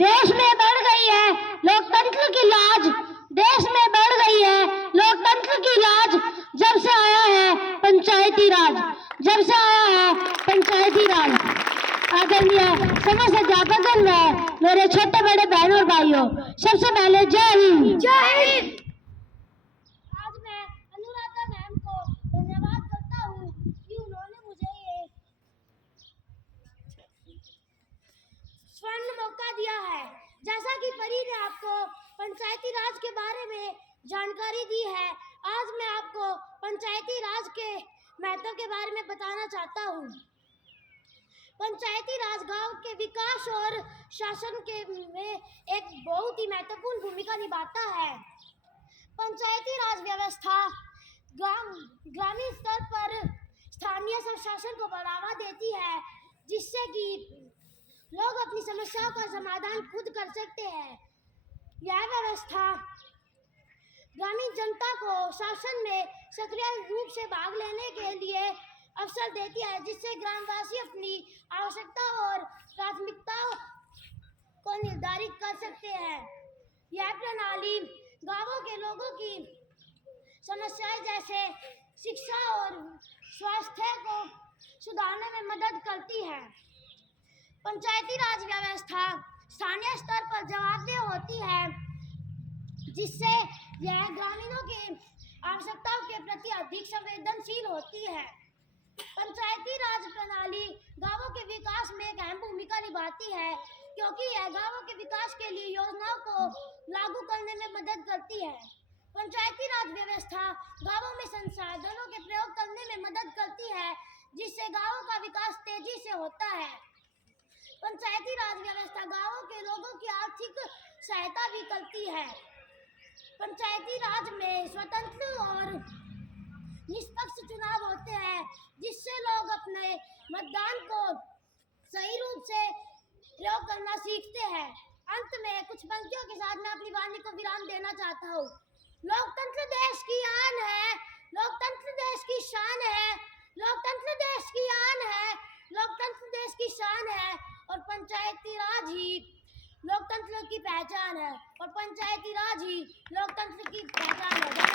देश में बढ़ गई है लोकतंत्र की लाज, देश में बढ़ गई है लोकतंत्र की लाज, जब से आया है पंचायती राज, जब से आया है पंचायती राज। आदरणीय समस्त अध्यापकगण व मेरे छोटे बड़े बहनों और भाइयों, सबसे पहले जय हिंद। जय हिंद। आज मैं अनुराधा मैम को धन्यवाद करता हूँ कि उन्होंने मुझे ये स्वर्ण मौका दिया है। जैसा कि परी ने आपको पंचायती राज के बारे में जानकारी दी है, आज मैं आपको पंचायती राज के महत्व के बारे में बताना चाहता हूँ। पंचायती राज गांव के विकास और शासन के में एक बहुत ही महत्वपूर्ण भूमिका निभाता है। पंचायती राज व्यवस्था ग्रामीण स्तर पर स्थानीय स्वशासन को बढ़ावा देती है, जिससे कि लोग अपनी समस्याओं का समाधान खुद कर सकते हैं। यह व्यवस्था ग्रामीण जनता को शासन में सक्रिय रूप से भाग लेने के लिए अवसर देती है, जिससे ग्रामवासी अपनी आवश्यकता और प्राथमिकताओं को निर्धारित कर सकते हैं। यह प्रणाली गांवों के लोगों की समस्याएं जैसे शिक्षा और स्वास्थ्य को सुधारने में मदद करती है। पंचायती राज व्यवस्था स्थानीय स्तर पर जवाबदेह होती है, जिससे यह ग्रामीणों की आवश्यकताओं के प्रति अधिक संवेदनशील होती है। पंचायती राज प्रणाली गांवों के विकास में एक अहम भूमिका निभाती है, क्योंकि यह गांवों के विकास के लिए योजनाओं को लागू करने में मदद करती है। पंचायती राज व्यवस्था गांवों में संसाधनों के प्रयोग करने में मदद करती है, जिससे गांवों का विकास तेजी से होता है। पंचायती राज व्यवस्था गांवों के लोगों की आर्थिक सहायता भी करती है। पंचायती राज में स्वतंत्र और निष्पक्ष चुनाव होते हैं, जिससे लोग अपने मतदान को सही रूप से प्रयोग करना सीखते हैं। अंत में कुछ पंक्तियों के साथ मैं अपनी वाणी को विराम देना चाहता हूँ। लोकतंत्र देश की आन है, लोकतंत्र देश की शान है, लोकतंत्र देश की आन है, लोकतंत्र देश की शान है, और पंचायती राज ही लोकतंत्र की पहचान है, और पंचायती राज ही लोकतंत्र की पहचान है।